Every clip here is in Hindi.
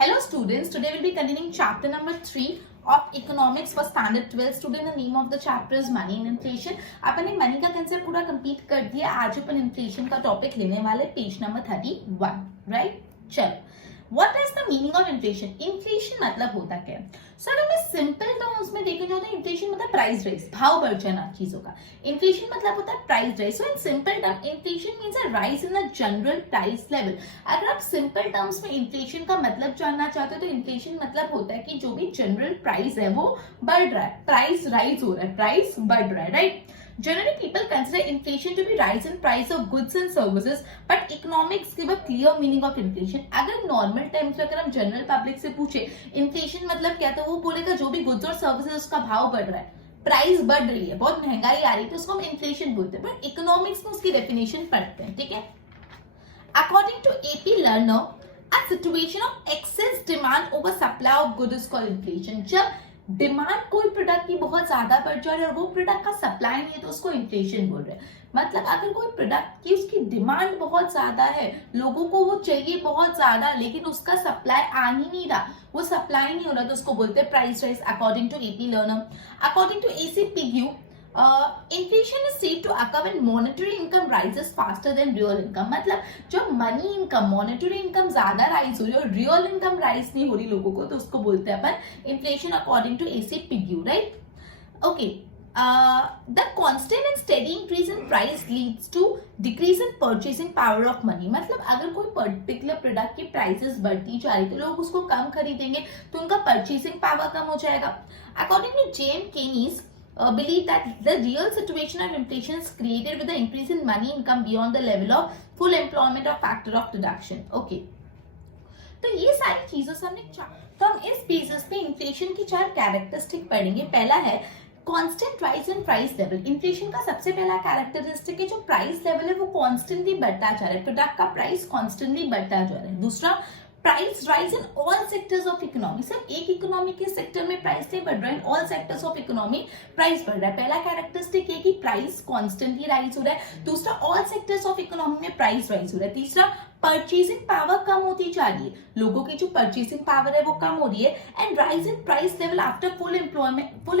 Hello students, today we'll be continuing chapter number 3 of economics for standard 12 student. The name of the chapter is money and inflation. अपन ने मनी का कंसेप्ट पूरा कंप्लीट कर दिया. आज अपन इन्फ्लेशन का टॉपिक लेने वाले पेज नंबर 31, राइट? चलो, what is the meaning of inflation? Inflation मतलब होता क्या है? सर अगर मैं सिंपल टर्म्स में देखा जाए तो इन्फ्लेशन मतलब प्राइस राइज, भाव बढ़ जाना चीजों का. इन्फ्लेशन मतलब होता है price rise. So in simple term inflation means a rise in the general price level. अगर आप सिंपल टर्म्स में इन्फ्लेशन का मतलब जानना चाहते हो तो इन्फ्लेशन मतलब होता है कि जो भी जनरल प्राइस है वो बढ़ रहा है, प्राइस राइज हो रहा है, प्राइस बढ़ रहा है, right? Generally, people consider inflation to be rise in price of goods and services, but economics give a clear meaning of inflation. अगर normal times में अगर हम general public से पूछे inflation मतलब क्या, तो वो बोलेगा जो भी goods और services उसका भाव बढ़ रहा है, प्राइस बढ़ रही है, बहुत महंगाई आ रही है, तो उसको हम इन्फ्लेशन बोलते हैं. बट इकोनॉमिक्स में उसकी डेफिनेशन पढ़ते हैं, ठीक है? According to AP Lerner, a situation of excess demand over supply of goods is called inflation. जब डिमांड कोई प्रोडक्ट की बहुत ज्यादा बढ़ जाए और वो प्रोडक्ट का सप्लाई नहीं है तो उसको इन्फ्लेशन बोल रहे हैं. मतलब अगर कोई प्रोडक्ट की उसकी डिमांड बहुत ज्यादा है, लोगों को वो चाहिए बहुत ज्यादा, लेकिन उसका सप्लाई आ ही नहीं रहा, वो सप्लाई नहीं हो रहा, तो उसको बोलते हैं price rise. According to AP Lerner, according to AC Pigou, inflation is said to occur when monetary income rises faster than real income. मतलब जब मनी इनकम, मॉनेटरी इनकम ज्यादा राइज हो रही है और रियल इनकम राइज नहीं हो रही लोगों को, तो उसको बोलते हैं अपन inflation according to AC Pigou, right? Okay, the constant and steady increase in price leads to decrease in purchasing power of money. मतलब अगर कोई पर्टिकुलर प्रोडक्ट की प्राइसेस बढ़ती जा रही तो लोग उसको कम खरीदेंगे, तो उनका परचेसिंग पावर कम हो जाएगा. According to J M Keynes, believe that the real situation of inflation is created with the increase in money income beyond the level of full employment or factor of production. Okay, तो ये सारी चीजों से हमने, तो हम इस बेसिस पे इन्फ्लेशन की 4 कैरेक्टरिस्टिक पढ़ेंगे. पहला है constant rise in price level. Inflation का सबसे पहला कैरेक्टरिस्टिक है जो प्राइस लेवल है वो कॉन्स्टेंटली बढ़ता जा रहा है, प्रोडक्ट का प्राइस कॉन्स्टेंटली बढ़ता जा रहा है. दूसरा, price rise in all sectors of economy. सिर्फ एक इकोनॉमी के सेक्टर में प्राइस नहीं बढ़ रहा है, all sectors of economy price बढ़ रहा है. पहला कैरेक्टरिस्टिक है कि प्राइस कॉन्स्टेंटली राइज हो रहा है. दूसरा, ऑल सेक्टर्स ऑफ इकोनॉमी में प्राइस राइज हो रहा है. तीसरा, परचेसिंग पावर कम होती जा रही है, लोगों की जो परचेसिंग पावर है वो कम हो रही है. And rise in price level after full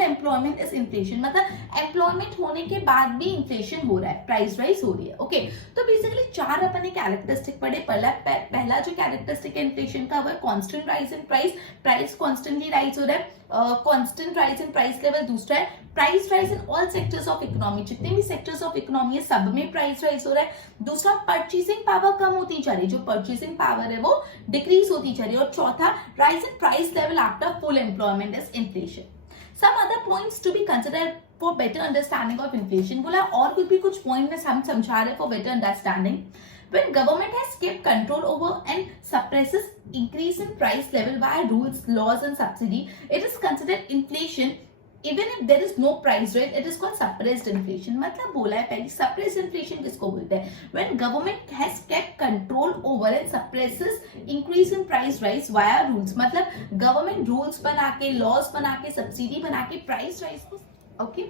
employment is inflation. मतलब एम्प्लॉयमेंट होने के बाद भी इन्फ्लेशन हो रहा है, प्राइस राइज हो रही है. ओके, तो बेसिकली 4 अपन ने कैरेक्टरिस्टिक पढ़े. पहला जो कैरेक्टरिस्टिक है इन्फ्लेशन का वो है constant rise in price, price constantly rise हो रहा है, constant rise in price level. दूसरा है price rise in all sectors of economy, जितने भी सेक्टर्स ऑफ इकोनॉमी है सब में प्राइस राइज हो रहा है. दूसरा, परचेसिंग पावर कम होती जा रही है, जो परचेसिंग पावर है वो डिक्रीज होती जा रही है. और चौथा, rise in price level after full employment is inflation. Some other points to be considered for better understanding of inflation. बोला और भी कुछ पॉइंट में हम समझा रहे for better understanding. When government has kept control over and suppresses increase in price level via rules, laws and subsidy, it is considered inflation. Even if there is no price rise, it is called suppressed inflation. मतलब बोला है पहले, suppressed inflation किसको बोलते हैं? When government has kept control over and suppresses increase in price rise via rules. मतलब government rules बना के, laws बना के, subsidy बना के price rise को. ओके,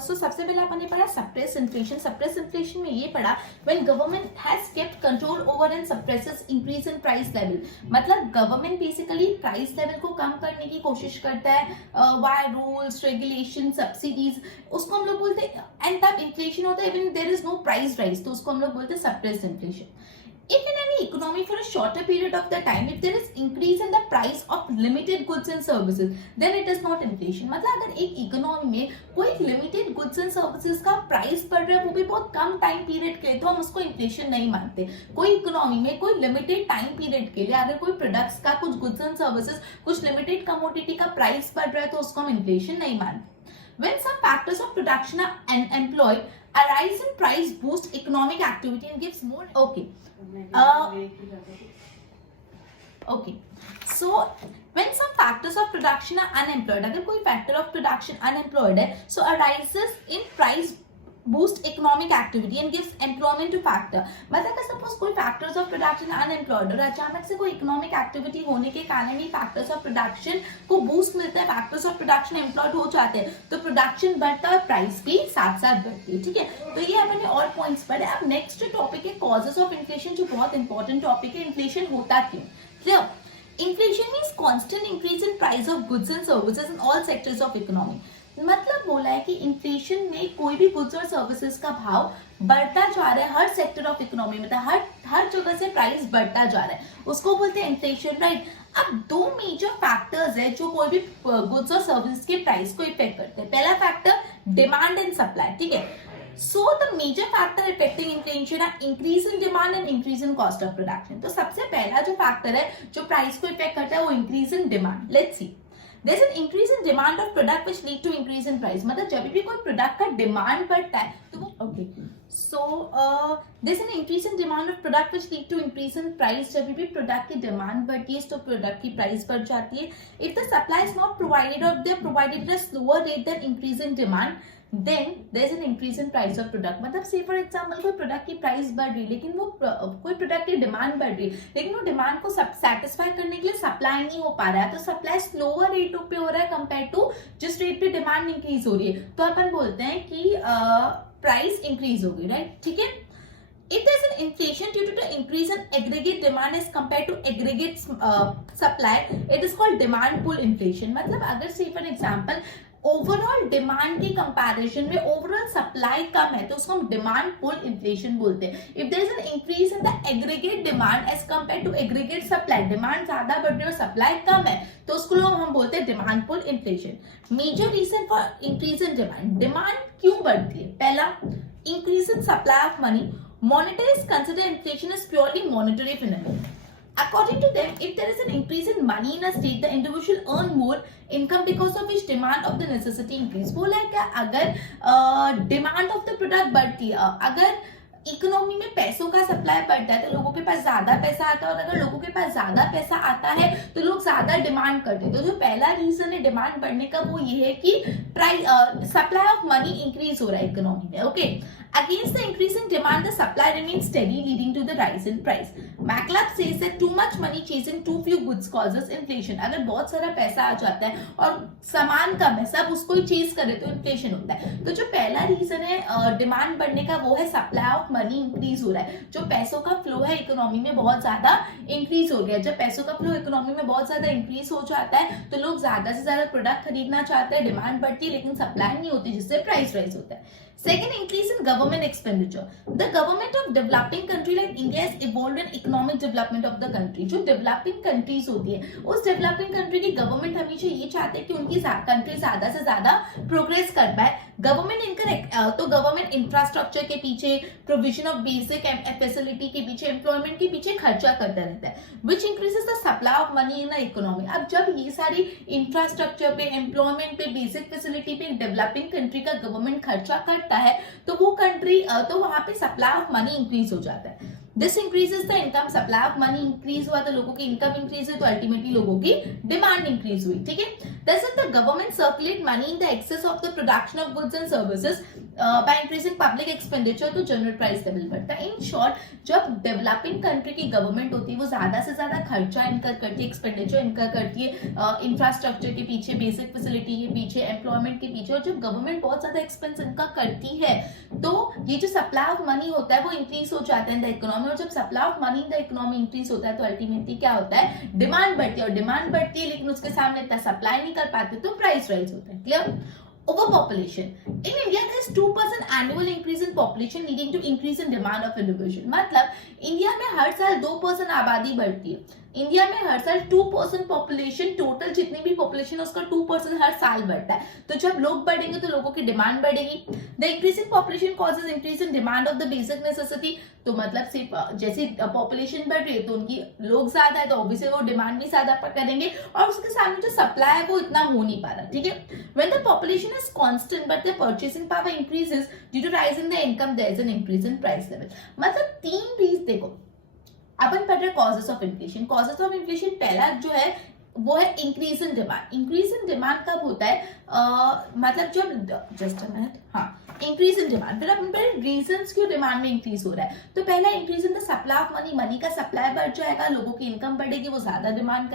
सो सबसे पहले अपन ने पढ़ा सप्रेस इन्फ्लेशन. सप्रेस इन्फ्लेशन में ये पढ़ा when government has kept control over and suppresses increase in price level. मतलब गवर्नमेंट बेसिकली प्राइस लेवल को कम करने की कोशिश करता है वाया रूल्स, रेगुलेशन, सब्सिडीज, उसको हम लोग बोलते हैं. एंड तब इन्फ्लेशन होता है even there is no price rise, तो उसको हम लोग बोलते हैं suppress inflation. If in any economy for a shorter period of the time, if there is increase in the price of limited goods and services, then it is not inflation. मतलब अगर एक इकोनॉमी में कोई लिमिटेड गुड्स एंड सर्विसेज का प्राइस बढ़ रहा है वो भी बहुत कम टाइम पीरियड के लिए, तो हम उसको इन्फ्लेशन नहीं मानते. कोई इकोनॉमी में कोई लिमिटेड टाइम पीरियड के लिए अगर कोई प्रोडक्ट्स का, कुछ गुड्स एंड सर्विसेज, कुछ लिमिटेड कमोडिटी का प्राइस बढ़ रहा है तो उसको हम इन्फ्लेशन नहीं मानते. When some factors of production are employed, a rise in price boosts economic activity and gives more. Okay. Okay. So when some factors of production are unemployed, अगर कोई factor of production unemployed है, so arises in price boost economic activity and gives employment to factor. मतलब अगर सपोज कोई factors of production अनएम्प्लॉयड और अचानक से कोई इकोनॉमिक एक्टिविटी होने के कारण ही factors of production को बूस्ट मिलता है, factors of production एम्प्लॉयड हो जाते हैं, तो प्रोडक्शन बढ़ता है और प्राइस भी साथ साथ बढ़ती है. ठीक है, तो ये अपने और पॉइंट्स पढ़े. अब नेक्स्ट टॉपिक है कॉजेस ऑफ इन्फ्लेशन, जो बहुत इंपॉर्टेंट टॉपिक है. इन्फ्लेशन होता क्यों? Clear? Inflation means constant increase in price of goods and services in all sectors of economy. मतलब बोला है कि इन्फ्लेशन में कोई भी गुड्स और सर्विसेज का भाव बढ़ता जा रहा है हर सेक्टर ऑफ इकोनॉमी में, मतलब हर जगह से प्राइस बढ़ता जा रहा है, उसको बोलते हैं इन्फ्लेशन, राइट। अब दो मेजर फैक्टर्स है जो कोई भी गुड्स और सर्विसेज के प्राइस को इफेक्ट करते हैं। पहला फैक्टर डिमांड एंड सप्लाई, ठीक है। So the major factor affecting inflation are increase in demand and increase in cost of production। तो सबसे पहला जो फैक्टर है जो प्राइस को इफेक्ट करता है वो increase in demand. Let's see, there's an increase in demand of product which lead to increase in price। मतलब जब भी कोई प्रोडक्ट का डिमांड बढ़ता है तो वो okay, so there's an increase in demand of product which lead to increase in price। जब भी प्रोडक्ट की डिमांड बढ़ती है तो प्रोडक्ट की प्राइस बढ़ जाती है। If the supply is not provided or they are provided at a slower rate than increase in demand, then there is an increase in price of product। मतलब से फॉर एग्जाम्पल कोई प्रोडक्ट की प्राइस बढ़ रही है लेकिन वो कोई प्रोडक्ट की डिमांड बढ़ रही है लेकिन वो डिमांड को सेटिस्फाई करने के लिए सप्लाई नहीं हो पा रहा है, तो सप्लाई स्लोअर रेट पे हो रहा है कंपेयर टू जिस रेट पे डिमांड इंक्रीज हो रही है, तो अपन बोलते हैं कि प्राइस इंक्रीज होगी, राइट, ठीक है। If there is an inflation due to the increase in aggregate demand as compared to aggregate supply, it is called demand pull inflation। मतलब अगर से फॉर एग्जाम्पल ओवरऑल डिमांड के कंपैरिजन में ओवरऑल सप्लाई कम है तो उसको हम डिमांड पुल इन्फ्लेशन बोलते हैं। If there is an increase in the aggregate demand as compare to aggregate supply, demand ज्यादा बढ़ रही है और सप्लाई कम है तो उसको हम बोलते हैं demand pull inflation. Major reason for increase in demand, demand क्यों बढ़ती है? पहला, increase in supply of money. Monetarists consider inflation as purely monetary phenomenon। According to them, if there is an increase in money in a state, the individual earn more income because of which demand of the necessity increase। बोला है क्या, अगर डिमांड ऑफ द प्रोडक्ट बढ़ती है, अगर इकोनॉमी में पैसों का सप्लाई बढ़ता है तो लोगों के पास ज्यादा पैसा आता है, और अगर लोगों के पास ज्यादा पैसा आता है तो लोग ज्यादा डिमांड करते हैं। तो जो पहला रीजन है डिमांड बढ़ने का वो ये है कि price supply of money increase हो रहा है इकोनॉमी में, okay. Against the increase in demand, the supply remains steady, leading to the rise in price। McCulloch says that too much money chasing too few goods causes inflation। अगर बहुत सारा पैसा आ जाता है और सामान कम है, सब उसको ही चेस करे तो इन्फ्लेशन होता है। तो जो पहला रीजन है डिमांड बढ़ने का वो है सप्लाई ऑफ मनी इंक्रीज हो रहा है, जो पैसों का फ्लो है इकोनॉमी में बहुत ज्यादा इंक्रीज हो गया। जब पैसों का फ्लो इकोनॉमी में बहुत ज्यादा इंक्रीज हो जाता है तो लोग ज्यादा से ज्यादा प्रोडक्ट खरीदना चाहते हैं, डिमांड बढ़ती है लेकिन सप्लाई नहीं होती जिससे प्राइस राइज होता है। Second, increase in government expenditure। The government of developing country like India has evolved in economic development of the country। जो developing countries होती है उस developing country की government हमेशा ये चाहते हैं कि उनकी country ज्यादा से ज्यादा progress कर पाए। गवर्नमेंट इनकरेक्ट तो गवर्नमेंट इंफ्रास्ट्रक्चर के पीछे, प्रोविजन ऑफ बेसिक फैसिलिटी के पीछे, एम्प्लॉयमेंट के पीछे खर्चा करता रहता है, which increases the supply of money in the economy. अब जब ये सारी इंफ्रास्ट्रक्चर पे, एम्प्लॉयमेंट पे, बेसिक फैसिलिटी पे डेवलपिंग कंट्री का गवर्नमेंट खर्चा करता है तो वो कंट्री तो वहां पे सप्लाई ऑफ मनी इंक्रीज हो जाता है। This increases the income, supply of money increase हुआ तो लोगों की इनकम इंक्रीज हुई तो अल्टीमेटली लोगों की डिमांड इंक्रीज हुई, ठीक है। Thus the government circulate money in the excess of the production of goods and services by increasing public expenditure तो जनरल प्राइस लेवल बढ़ता है। इन शॉर्ट, जब डेवलपिंग कंट्री की गवर्नमेंट होती है वो ज्यादा से ज्यादा खर्चा इनकर करती है, एक्सपेंडिचर इनकर करती है इंफ्रास्ट्रक्चर के पीछे, बेसिक फैसिलिटी के पीछे, एम्प्लॉयमेंट के पीछे, और जब गवर्नमेंट बहुत ज्यादा एक्सपेंस इनका करती है तो ये जो सप्लाई ऑफ मनी होता है वो इंक्रीज हो जाता है इन द इकोनॉमी, और जब supply of money in the economy increase होता है तो अल्टीमेटली क्या होता है, डिमांड बढ़ती है, और डिमांड बढ़ती है लेकिन उसके सामने इतना सप्लाई नहीं कर पाते तो प्राइस राइज होता है। Clear? Overpopulation in India, there is 2% annual increase in population leading to increase in demand of individual। मतलब इंडिया में हर साल 2% आबादी बढ़ती है, इंडिया में हर साल 2% पॉपुलेशन, टोटल जितनी भी पॉपुलेशन है उसका 2% हर साल बढ़ता है। तो जब लोग बढ़ेंगे तो लोगों की डिमांड बढ़ेगी। The increase in population causes increase in demand of the basic necessity. तो मतलब सिर्फ जैसे पॉपुलेशन बढ़ रही है तो उनकी लोग ज्यादा है तो ऑब्वियसली वो डिमांड भी ज्यादा करेंगे, और उसके सामने जो सप्लाई है वो इतना हो नहीं पा रहा, ठीक है। When the population is constant but the purchasing power increases due to rise in the income, there is an increase in price level. मतलब तीन रीज देखो, अपन पढ़ रहे causes of inflation. Causes of inflation पहला जो है वो है increase in demand. Increase in demand कब होता है, मतलब जब, जस्ट अ मिनट, हाँ, इंक्रीज इन डिमांड। फिर अपन रीजंस क्यों डिमांड में इंक्रीज हो रहा है, तो पहला increase in the supply of money, money का सप्लाई बढ़ जाएगा, लोगों की इनकम बढ़ेगी, वो ज्यादा डिमांड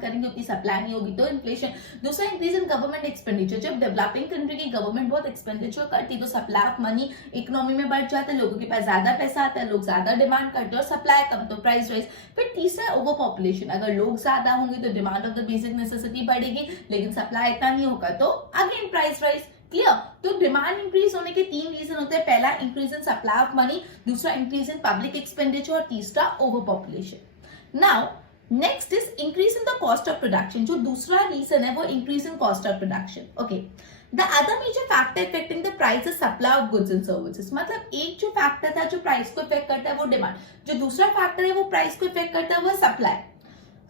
करेंगे, उतनी सप्लाई नहीं होगी तो इन्फ्लेशन। दूसरा इंक्रीज इन गवर्नमेंट एक्सपेंडिचर, जब डेवलपिंग कंट्री की गवर्नमेंट बहुत एक्सपेंडिचर करती है तो सप्लाई ऑफ मनी इकोनॉमी में बढ़ जाता है, लोगों के पास ज्यादा पैसा आता है, लोग ज्यादा डिमांड करते हैं और सप्लाई कम तो प्राइस राइज। फिर तीसरा ओवर पॉपुलेशन, अगर लोग ज्यादा होंगे तो demand of the basic necessity बढ़ेगी लेकिन सप्लाई इतना नहीं होगा तो अगेन प्राइस राइज। क्लियर? तो डिमांड इंक्रीज होने के तीन रीजन होते हैं, पहला increase in supply of money, दूसरा इंक्रीज इन पब्लिक एक्सपेंडिचर और तीसरा over population. Now next is increase in the cost of production, जो दूसरा रीजन है वो increase in cost of production. Okay, the other major factor affecting the price is supply of goods and services, मतलब एक जो फैक्टर था जो प्राइस को इफेक्ट करता है वो डिमांड, जो दूसरा फैक्टर है वो प्राइस को इफेक्ट करता है वो supply.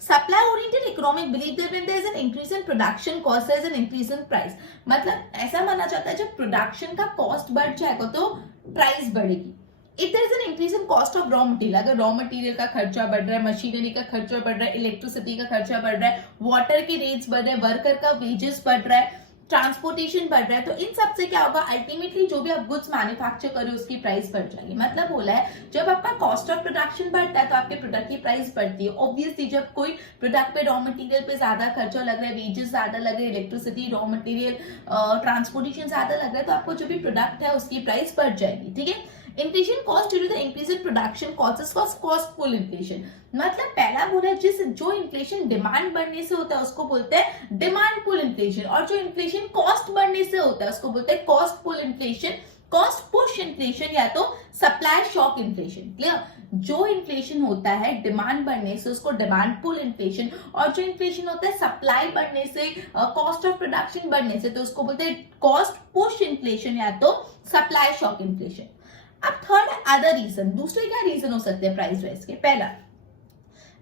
Supply oriented economic believe that when there is an increase in production cost there is an increase in price, मतलब ऐसा माना जाता है जब प्रोडक्शन का कॉस्ट बढ़ जाएगा तो प्राइस बढ़ेगी। If there is an increase in cost of raw material, अगर रॉ मटेरियल का खर्चा बढ़ रहा है, मशीनरी का खर्चा बढ़ रहा है, इलेक्ट्रिसिटी का खर्चा बढ़ रहा है, वाटर के रेट्स बढ़ रहे हैं, वर्कर का वेजेस बढ़ रहा है, ट्रांसपोर्टेशन बढ़ रहा है, तो इन सब से क्या होगा, अल्टीमेटली जो भी आप गुड्स मैन्युफैक्चर करें उसकी प्राइस बढ़ जाएगी। मतलब बोला है जब आपका कॉस्ट ऑफ प्रोडक्शन बढ़ता है तो आपके प्रोडक्ट की प्राइस बढ़ती है। ऑब्वियसली जब कोई प्रोडक्ट पे रॉ मटेरियल पे ज्यादा खर्चा लग रहा है, वेजेस ज्यादा लग रहे हैं, इलेक्ट्रिसिटी, रॉ मटेरियल, ट्रांसपोर्टेशन ज्यादा लग रहा है तो आपको जो भी प्रोडक्ट है उसकी प्राइस बढ़ जाएगी। ठीक है, inflation cost due to the increase in production cost cost pull inflation, मतलब पहला बोला है जिस जो इन्फ्लेशन डिमांड बढ़ने से होता है उसको बोलते हैं डिमांड पुल इन्फ्लेशन, और जो इन्फ्लेशन कॉस्ट बढ़ने से होता है उसको बोलते हैं cost pull inflation, cost push inflation या तो सप्लाई शॉक इन्फ्लेशन। क्लियर? जो इन्फ्लेशन होता है डिमांड बढ़ने से उसको डिमांड पुल इन्फ्लेशन, और जो इन्फ्लेशन होता है सप्लाई बढ़ने से, कॉस्ट ऑफ प्रोडक्शन बढ़ने से तो उसको बोलते हैं कॉस्ट पुश इन्फ्लेशन या तो सप्लाई शॉक इन्फ्लेशन। अब थर्ड है अदर रीजन, दूसरे क्या रीजन हो सकते हैं प्राइस राइज के? पहला,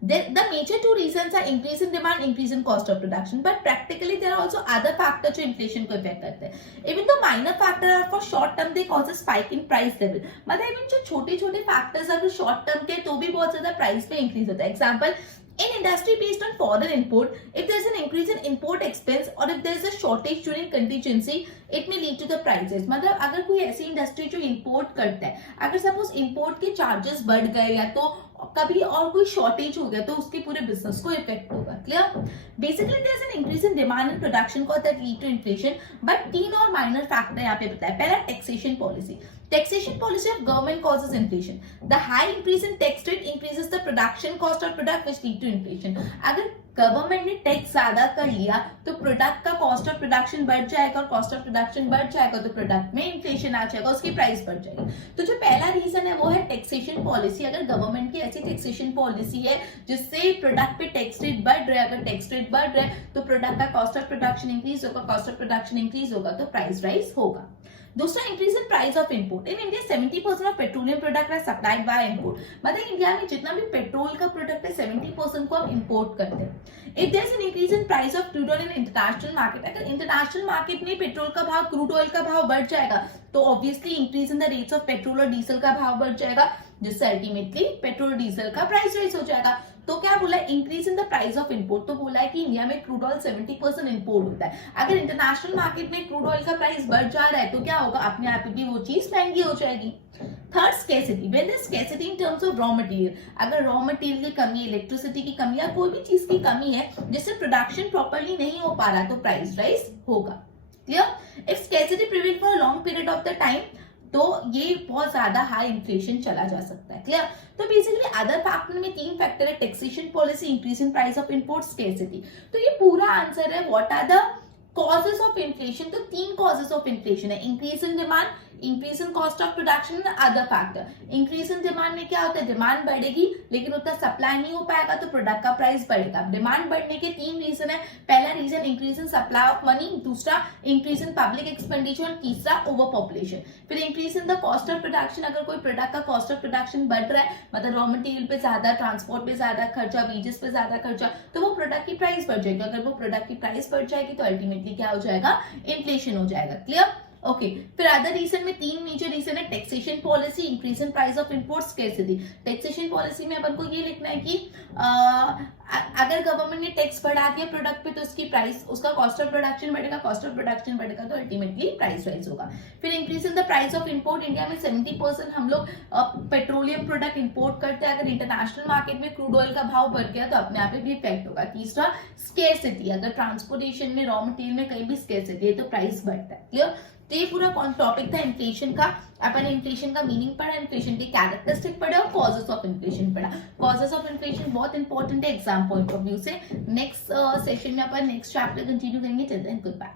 the major two reasons are increase in demand, increase in cost of production, but practically there are also other factors जो inflation को affect करते हैं। Even though minor factors are for short term, they cause a spike in price level, मतलब even जो छोटे-छोटे factors अगर short term के तो भी बहुत ज्यादा price में increase होता है। Example, in industry based on foreign import, if there is an increase in import expense or if there is a shortage during contingency, it may lead to the prices। मतलब अगर कोई ऐसी इंडस्ट्री जो इंपोर्ट करता है, अगर सपोज इंपोर्ट के चार्जेस बढ़ गए या तो कभी और कोई शॉर्टेज हो गया तो उसके पूरे बिजनेस को इफेक्ट होगा। Clear? Basically there is an increase in demand and production cost that lead to inflation, but तीन और माइनर फैक्टर यहाँ पे बताया। पहला, taxation policy, taxation policy of government causes inflation. The high increase in tax rate increases the production cost of product which lead to inflation. अगर गवर्नमेंट ने टैक्स ज्यादा कर लिया तो प्रोडक्ट का कॉस्ट ऑफ प्रोडक्शन बढ़ जाएगा, और कॉस्ट ऑफ प्रोडक्शन बढ़ जाएगा तो प्रोडक्ट में इन्फ्लेशन आ जाएगा, उसकी प्राइस बढ़ जाएगी। तो जो पहला रीजन है वो है टैक्सेशन पॉलिसी। अगर गवर्नमेंट की ऐसी टैक्सेशन पॉलिसी है जिससे प्रोडक्ट पे टैक्स रेट बढ़ रहा है, अगर टैक्स रेट बढ़ रहा है तो प्रोडक्ट का कॉस्ट ऑफ प्रोडक्शन इंक्रीज होगा, कॉस्ट ऑफ प्रोडक्शन इंक्रीज होगा तो प्राइस राइज होगा। दूसरा, increase in price of import. In India 70% of petroleum product है सप्लाइड बाय इंपोर्ट, मतलब इंडिया में जितना भी पेट्रोल का प्रोडक्ट है 70% को हम इंपोर्ट करते हैं। If there is an increase in price of crude oil in international market, अगर इंटरनेशनल मार्केट में पेट्रोल का भाव, क्रूड ऑयल का भाव बढ़ जाएगा तो obviously increase in the rates of petrol और डीजल का भाव बढ़ जाएगा, जिससे अल्टीमेटली पेट्रोल डीजल का प्राइस राइज हो जाएगा। तो क्या बोला, increase in the price of import, तो बोला है कि इंडिया में क्रूड ऑयल 70% इंपोर्ट होता है। अगर इंटरनेशनल मार्केट में क्रूड ऑयल का प्राइस बढ़ जा रहा है तो क्या होगा, अपने आप भी वो चीज महंगी हो जाएगी। Third, scarcity, when there scarcity in terms of raw material, अगर रॉ मटेरियल की कमी, इलेक्ट्रिसिटी की कमी या कोई भी चीज की कमी है जिससे प्रोडक्शन प्रॉपर्ली नहीं हो पा रहा तो प्राइस राइज होगा। Clear? If scarcity prevail for a long period of the time तो ये बहुत ज्यादा हाई इन्फ्लेशन चला जा सकता है। क्लियर? तो बेसिकली अदर फैक्टर में तीन फैक्टर है, taxation policy, increase in price of import, scarcity. तो ये पूरा आंसर है what are the causes of inflation. तो तीन कॉजेस ऑफ इन्फ्लेशन है, increase in demand, increase in cost of production and other factor. Increase in demand में क्या होता है, डिमांड बढ़ेगी लेकिन उतना सप्लाई नहीं हो पाएगा तो प्रोडक्ट का प्राइस बढ़ेगा। डिमांड बढ़ने के तीन रीजन है, पहला reason increase in supply of money, दूसरा इंक्रीज इन पब्लिक एक्सपेंडिचर और तीसरा ओवर पॉपुलेशन। फिर increase in the cost of production, अगर कोई प्रोडक्ट का कॉस्ट ऑफ प्रोडक्शन बढ़ रहा है, मतलब रॉ मटेरियल पे ज्यादा, ट्रांसपोर्ट पे ज्यादा खर्चा, वेजेस पे ज्यादा खर्चा, तो वो प्रोडक्ट की प्राइस बढ़ जाएगी। अगर वो प्रोडक्ट की प्राइस बढ़ जाएगी तो अल्टीमेटली क्या हो जाएगा, इन्फ्लेशन हो जाएगा। क्लियर? ओके फिर अदर रीजन में 3 मेजर रीजन है, taxation policy, increase in price of import, scarcity. Taxation policy में अपन को ये लिखना है कि अगर गवर्नमेंट ने टैक्स बढ़ा दिया प्रोडक्ट पे तो उसकी प्राइस, उसका कॉस्ट ऑफ प्रोडक्शन बढ़ेगा, कॉस्ट ऑफ प्रोडक्शन बढ़ेगा तो अल्टीमेटली प्राइस राइज होगा। फिर increase in the price of import, India में 70% हम लोग पेट्रोलियम प्रोडक्ट इंपोर्ट करते हैं, अगर इंटरनेशनल मार्केट में क्रूड ऑयल का भाव बढ़ गया तो अपने आप भी इफेक्ट होगा। तीसरा स्केर्सिटी, अगर ट्रांसपोर्टेशन में रॉ मटेरियल में कहीं भी स्केर्सिटी है तो प्राइस बढ़ता है। क्लियर? तो ये पूरा टॉपिक था इन्फ्लेशन का। अपन इन्फ्लेशन का मीनिंग पढ़ा, इन्फ्लेशन के कैरेक्टरिस्टिक पढ़े और कॉजेस ऑफ इन्फ्लेशन पढ़ा। कॉजेस ऑफ इन्फ्लेशन बहुत इंपॉर्टेंट है एग्जाम पॉइंट ऑफ व्यू से। नेक्स्ट सेशन में अपन नेक्स्ट चैप्टर कंटिन्यू करेंगे। Till then good bye.